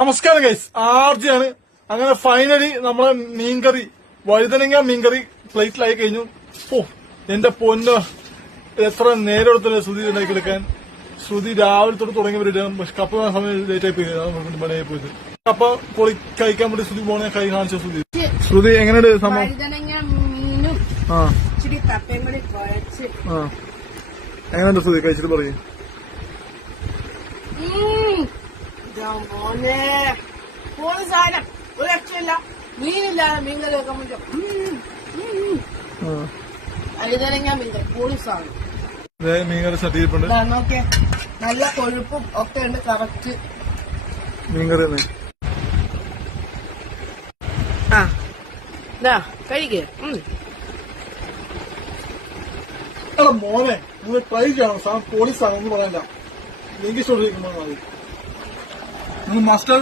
നമസ്കാരം ഗൈസ്, ആർജിയാണ്. അങ്ങനെ ഫൈനലി നമ്മളെ മീൻകറി, വഴുതനങ്ങ മീൻകറി പ്ലേറ്റിലായി കഴിഞ്ഞു. ഓ എന്റെ പൊന്നോ, എത്ര നേരം എടുത്തല്ലേ ശ്രുതി ഉണ്ടാക്കി എടുക്കാൻ. ശ്രുതി രാവിലെ തൊട്ട് തുടങ്ങിയവരാണ്, പക്ഷെ കപ്പ സമയം ലേറ്റ് ആയി പോയി, പണിയായി പോയത്. കപ്പ പൊളി കഴിക്കാൻ വേണ്ടി ശ്രുതി പോണെ കൈ കാണിച്ച ശ്രുതി എങ്ങനെയുണ്ട് സംഭവം? എങ്ങനെയുണ്ട് ശ്രുതി കഴിച്ചിട്ട് പറയും? സാധനം ഒരു രക്ഷയില്ല. മീനില്ലാതെ മീൻകറി വെക്കാൻ പറ്റും. വഴുതനങ്ങ മീൻകറി പോളിസാണ്. മീൻകറി സട്ടിയിട്ടുണ്ട്, നോക്കിയ നല്ല കൊഴുപ്പും ഒക്കെ ഉണ്ട്. കറക്റ്റ് മീൻകറി കഴിക്കേ. മോനെ നിങ്ങൾ ട്രൈ ചെയ്യണം. സാധനം പോളിസാണ്, ഒന്നും പറയണ്ട. എനിക്ക് മസ്റ്റർ